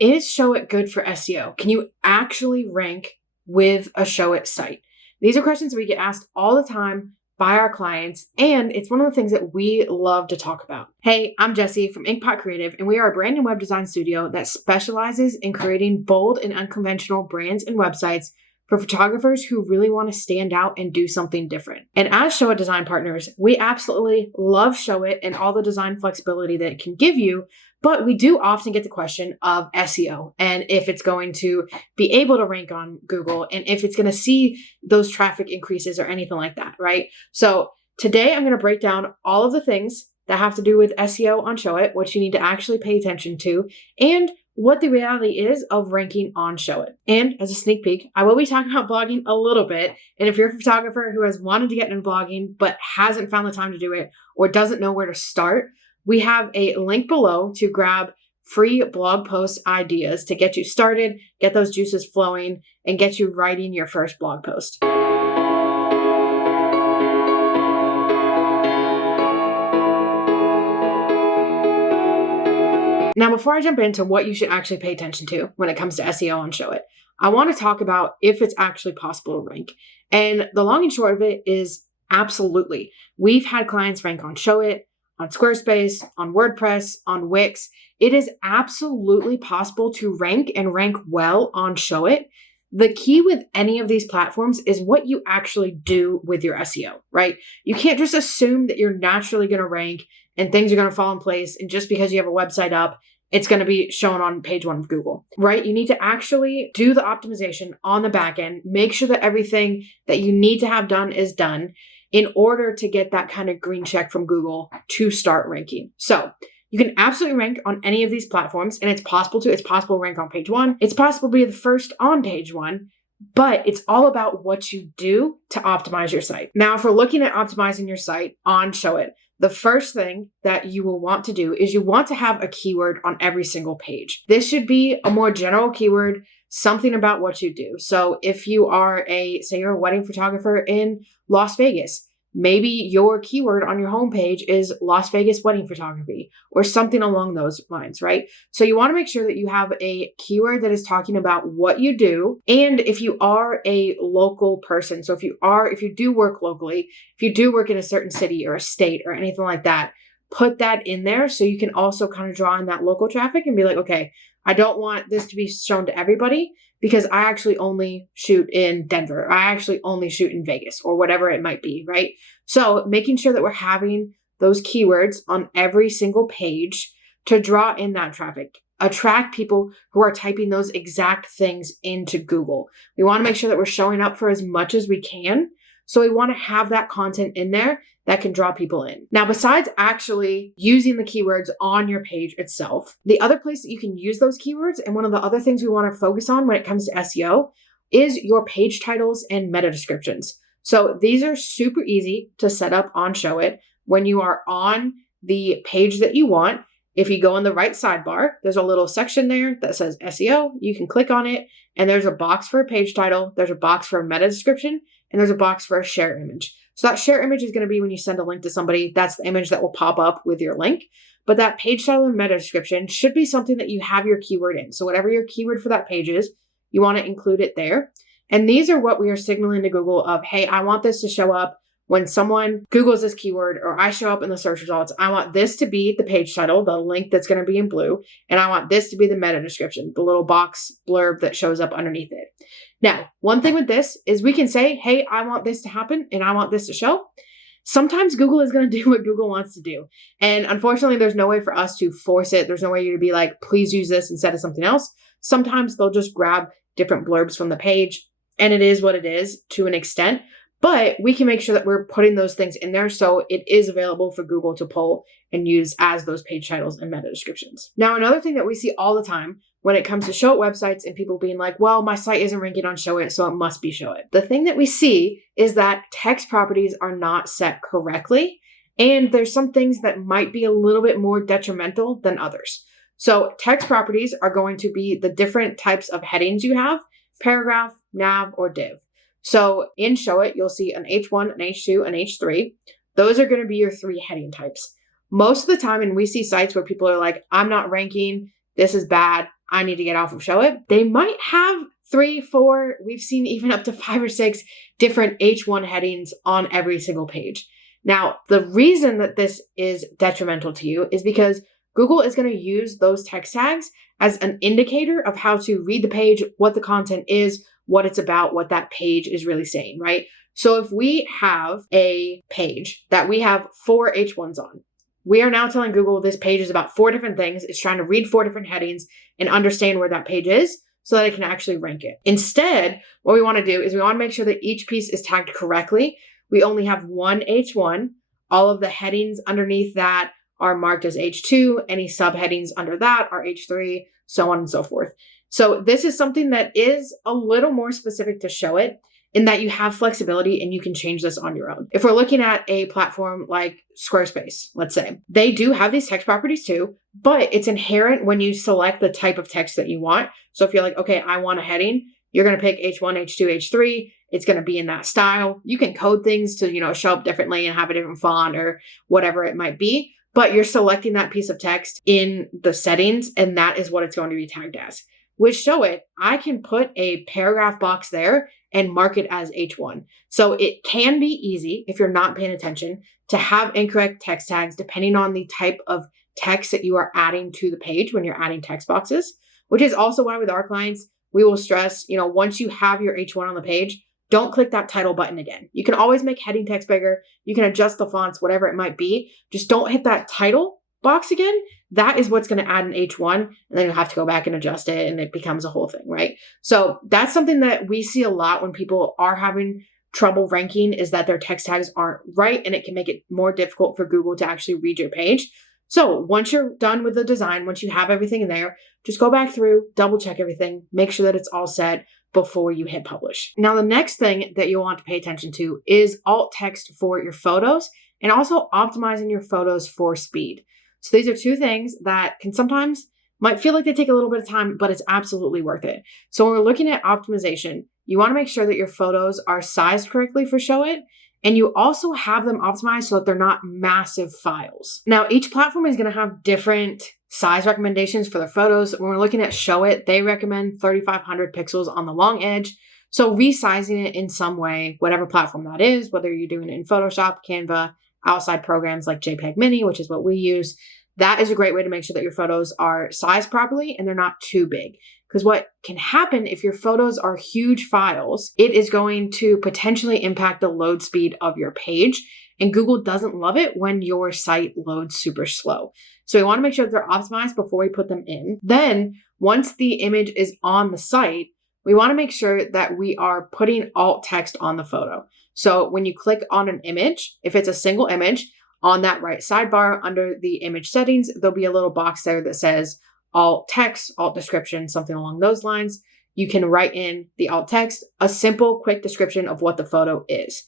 Is Showit good for SEO? Can you actually rank with a Showit site? These are questions we get asked all the time by our clients, and it's one of the things that we love to talk about. Hey, I'm Jessie from Inkpot Creative, and we are a brand and web design studio that specializes in creating bold and unconventional brands and websites for photographers who really want to stand out and do something different. And as Showit design partners, we absolutely love Showit and all the design flexibility that it can give you, but we do often get the question of SEO and if it's going to be able to rank on Google and if it's going to see those traffic increases or anything like that, right? So today I'm going to break down all of the things that have to do with SEO on Showit, what you need to actually pay attention to, and what the reality is of ranking on Showit. And as a sneak peek, I will be talking about blogging a little bit. And if you're a photographer who has wanted to get into blogging but hasn't found the time to do it or doesn't know where to start, we have a link below to grab free blog post ideas to get you started, get those juices flowing, and get you writing your first blog post. Now, before I jump into what you should actually pay attention to when it comes to SEO on Showit, I want to talk about if it's actually possible to rank. And the long and short of it is absolutely. We've had clients rank on Showit, on Squarespace, on WordPress, on Wix. It is absolutely possible to rank and rank well on Showit. The key with any of these platforms is what you actually do with your SEO, right? You can't just assume that you're naturally going to rank and things are going to fall in place. And just because you have a website up, it's going to be shown on page 1 of Google, right? You need to actually do the optimization on the back end, make sure that everything that you need to have done is done in order to get that kind of green check from Google to start ranking. So you can absolutely rank on any of these platforms, and it's possible to rank on page 1. It's possible to be the first on page 1, but it's all about what you do to optimize your site. Now, if we're looking at optimizing your site on Showit, the first thing that you will want to do is you want to have a keyword on every single page. This should be a more general keyword, something about what you do. So if you are say you're a wedding photographer in Las Vegas, maybe your keyword on your homepage is Las Vegas wedding photography or something along those lines, right? So you want to make sure that you have a keyword that is talking about what you do. And if you are a local person, so if you do work locally, if you do work in a certain city or a state or anything like that, put that in there so you can also kind of draw in that local traffic and be like, okay, I don't want this to be shown to everybody because I actually only shoot in Denver. I actually only shoot in Vegas or whatever it might be, right? So making sure that we're having those keywords on every single page to draw in that traffic, attract people who are typing those exact things into Google. We want to make sure that we're showing up for as much as we can. So we want to have that content in there that can draw people in. Now, besides actually using the keywords on your page itself, the other place that you can use those keywords, and one of the other things we want to focus on when it comes to SEO, is your page titles and meta descriptions. So these are super easy to set up on Showit. When you are on the page that you want, if you go in the right sidebar, there's a little section there that says SEO. You can click on it, and there's a box for a page title, there's a box for a meta description, and there's a box for a share image. So that share image is going to be when you send a link to somebody, that's the image that will pop up with your link. But that page title and meta description should be something that you have your keyword in. So whatever your keyword for that page is, you want to include it there. And these are what we are signaling to Google of, hey, I want this to show up when someone Googles this keyword or I show up in the search results. I want this to be the page title, the link that's going to be in blue. And I want this to be the meta description, the little box blurb that shows up underneath it. Now, one thing with this is we can say, hey, I want this to happen and I want this to show. Sometimes Google is going to do what Google wants to do. And unfortunately, there's no way for us to force it. There's no way to be like, please use this instead of something else. Sometimes they'll just grab different blurbs from the page, and it is what it is to an extent. But we can make sure that we're putting those things in there so it is available for Google to pull and use as those page titles and meta descriptions. Now, another thing that we see all the time when it comes to Showit websites and people being like, well, my site isn't ranking on Showit, so it must be Showit. The thing that we see is that text properties are not set correctly, and there's some things that might be a little bit more detrimental than others. So text properties are going to be the different types of headings you have, paragraph, nav, or div. So in Showit, you'll see an H1, an H2, an H3. Those are going to be your 3 heading types. Most of the time, and we see sites where people are like, I'm not ranking, this is bad, I need to get off of Showit, they might have 3, 4, we've seen even up to 5 or 6 different H1 headings on every single page. Now, the reason that this is detrimental to you is because Google is going to use those text tags as an indicator of how to read the page, what the content is, what it's about, what that page is really saying, right? So if we have a page that we have 4 H1s on, we are now telling Google this page is about 4 different things. It's trying to read 4 different headings and understand where that page is so that it can actually rank it. Instead, what we want to do is we want to make sure that each piece is tagged correctly. We only have one H1. All of the headings underneath that are marked as H2. Any subheadings under that are H3, so on and so forth. So this is something that is a little more specific to Showit in that you have flexibility and you can change this on your own. If we're looking at a platform like Squarespace, let's say, they do have these text properties too, but it's inherent when you select the type of text that you want. So if you're like, okay, I want a heading, you're going to pick H1, H2, H3. It's going to be in that style. You can code things to, show up differently and have a different font or whatever it might be, but you're selecting that piece of text in the settings, and that is what it's going to be tagged as. With Showit, I can put a paragraph box there and mark it as H1. So it can be easy, if you're not paying attention, to have incorrect text tags depending on the type of text that you are adding to the page when you're adding text boxes, which is also why with our clients, we will stress, once you have your H1 on the page, don't click that title button again. You can always make heading text bigger. You can adjust the fonts, whatever it might be. Just don't hit that title box again. That is what's going to add an H1, and then you'll have to go back and adjust it, and it becomes a whole thing, right? So that's something that we see a lot when people are having trouble ranking, is that their text tags aren't right, and it can make it more difficult for Google to actually read your page. So once you're done with the design, once you have everything in there, just go back through, double check everything, make sure that it's all set before you hit publish. Now, the next thing that you'll want to pay attention to is alt text for your photos and also optimizing your photos for speed. So these are 2 things that can sometimes might feel like they take a little bit of time, but it's absolutely worth it. So when we're looking at optimization, you want to make sure that your photos are sized correctly for Showit, and you also have them optimized so that they're not massive files. Now, each platform is going to have different size recommendations for their photos. When we're looking at Showit, they recommend 3,500 pixels on the long edge. So resizing it in some way, whatever platform that is, whether you're doing it in Photoshop, Canva, outside programs like JPEG Mini, which is what we use, that is a great way to make sure that your photos are sized properly and they're not too big. Because what can happen if your photos are huge files, it is going to potentially impact the load speed of your page. And Google doesn't love it when your site loads super slow. So we want to make sure that they're optimized before we put them in. Then once the image is on the site, we want to make sure that we are putting alt text on the photo. So when you click on an image, if it's a single image, on that right sidebar under the image settings, there'll be a little box there that says alt text, alt description, something along those lines. You can write in the alt text, a simple, quick description of what the photo is.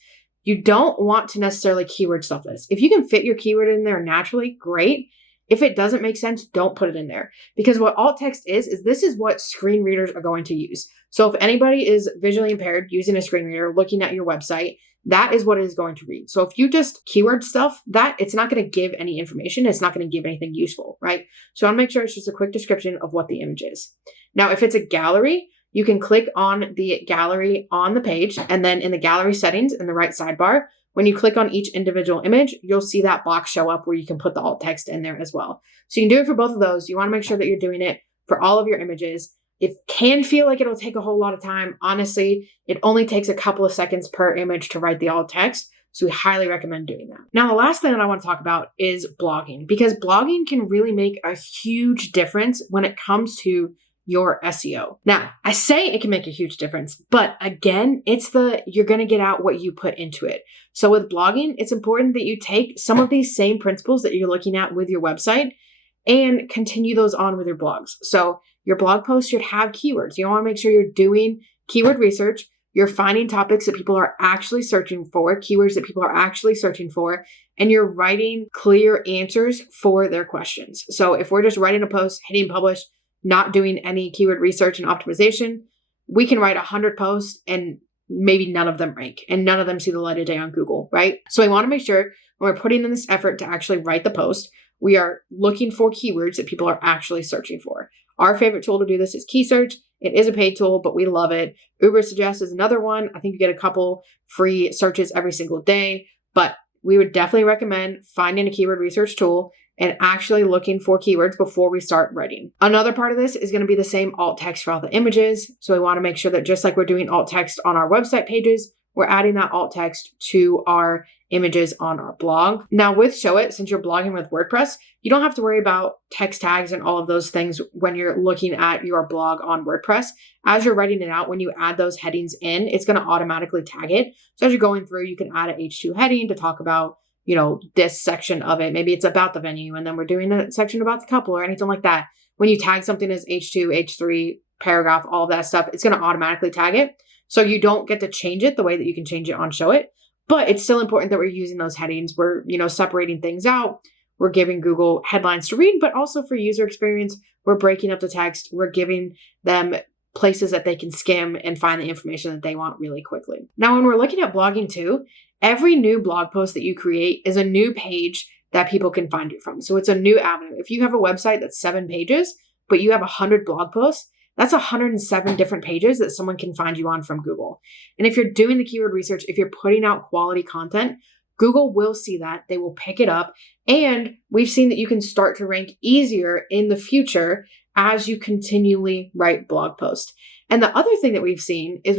You don't want to necessarily keyword stuff this. If you can fit your keyword in there naturally, great. If it doesn't make sense, don't put it in there. Because what alt text is this is what screen readers are going to use. So if anybody is visually impaired using a screen reader, looking at your website, that is what it is going to read. So if you just keyword stuff, that it's not going to give any information. It's not going to give anything useful, right? So I want to make sure it's just a quick description of what the image is. Now, if it's a gallery, you can click on the gallery on the page, and then in the gallery settings in the right sidebar, when you click on each individual image, you'll see that box show up where you can put the alt text in there as well. So you can do it for both of those. You want to make sure that you're doing it for all of your images. It can feel like it'll take a whole lot of time. Honestly, it only takes a couple of seconds per image to write the alt text. So we highly recommend doing that. Now, the last thing that I want to talk about is blogging, because blogging can really make a huge difference when it comes to your SEO. Now, I say it can make a huge difference, but again, you're going to get out what you put into it. So with blogging, it's important that you take some of these same principles that you're looking at with your website and continue those on with your blogs. So your blog post should have keywords. You want to make sure you're doing keyword research. You're finding topics that people are actually searching for, keywords that people are actually searching for, and you're writing clear answers for their questions. So if we're just writing a post, hitting publish, not doing any keyword research and optimization, we can write 100 posts and maybe none of them rank and none of them see the light of day on Google, right? So we want to make sure when we're putting in this effort to actually write the post, we are looking for keywords that people are actually searching for. Our favorite tool to do this is Key Search. It is a paid tool, but we love it. Ubersuggest is another one. I think you get a couple free searches every single day, but we would definitely recommend finding a keyword research tool and actually looking for keywords before we start writing. Another part of this is going to be the same alt text for all the images. So we want to make sure that just like we're doing alt text on our website pages, we're adding that alt text to our images on our blog. Now with Showit, since you're blogging with WordPress, you don't have to worry about text tags and all of those things when you're looking at your blog on WordPress. As you're writing it out, when you add those headings in, it's going to automatically tag it. So as you're going through, you can add an H2 heading to talk about, this section of it. Maybe it's about the venue, and then we're doing a section about the couple or anything like that. When you tag something as H2, H3, paragraph, all of that stuff, it's going to automatically tag it. So you don't get to change it the way that you can change it on Showit, but it's still important that we're using those headings. We're, separating things out. We're giving Google headlines to read, but also for user experience, we're breaking up the text. We're giving them places that they can skim and find the information that they want really quickly. Now, when we're looking at blogging too, every new blog post that you create is a new page that people can find you from. So it's a new avenue. If you have a website that's 7 pages, but you have 100 blog posts, that's 107 different pages that someone can find you on from Google. And if you're doing the keyword research, if you're putting out quality content, Google will see that. They will pick it up. And we've seen that you can start to rank easier in the future as you continually write blog posts. And the other thing that we've seen is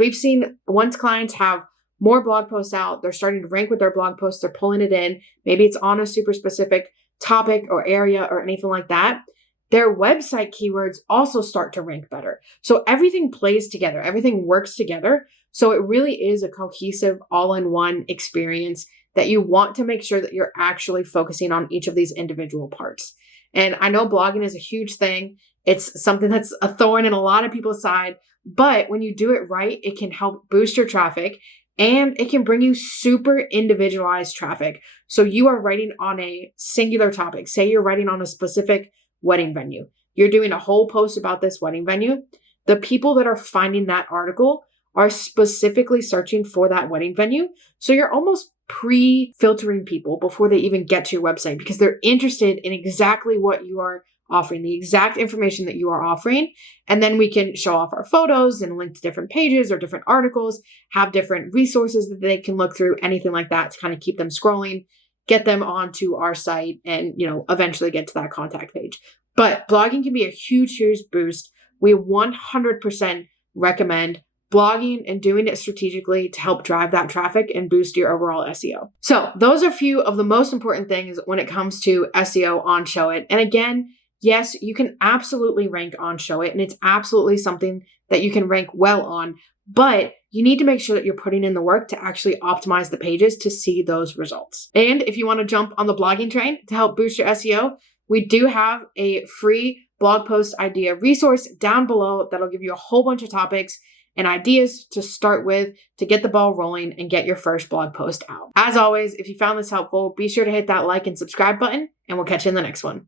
once clients have more blog posts out, they're starting to rank with their blog posts, they're pulling it in. Maybe it's on a super specific topic or area or anything like that. Their website keywords also start to rank better. So everything plays together. Everything works together. So it really is a cohesive all-in-one experience that you want to make sure that you're actually focusing on each of these individual parts. And I know blogging is a huge thing. It's something that's a thorn in a lot of people's side, but when you do it right, it can help boost your traffic and it can bring you super individualized traffic. So you are writing on a singular topic. Say you're writing on a specific wedding venue. You're doing a whole post about this wedding venue. The people that are finding that article are specifically searching for that wedding venue. So you're almost pre-filtering people before they even get to your website because they're interested in exactly what you are offering, the exact information that you are offering. And then we can show off our photos and link to different pages or different articles, have different resources that they can look through, anything like that to kind of keep them scrolling, get them onto our site and, eventually get to that contact page. But blogging can be a huge, huge boost. We 100% recommend blogging and doing it strategically to help drive that traffic and boost your overall SEO. So those are a few of the most important things when it comes to SEO on Showit. And again, yes, you can absolutely rank on Showit, and it's absolutely something that you can rank well on, but you need to make sure that you're putting in the work to actually optimize the pages to see those results. And if you want to jump on the blogging train to help boost your SEO, we do have a free blog post idea resource down below that'll give you a whole bunch of topics and ideas to start with to get the ball rolling and get your first blog post out. As always, if you found this helpful, be sure to hit that like and subscribe button, and we'll catch you in the next one.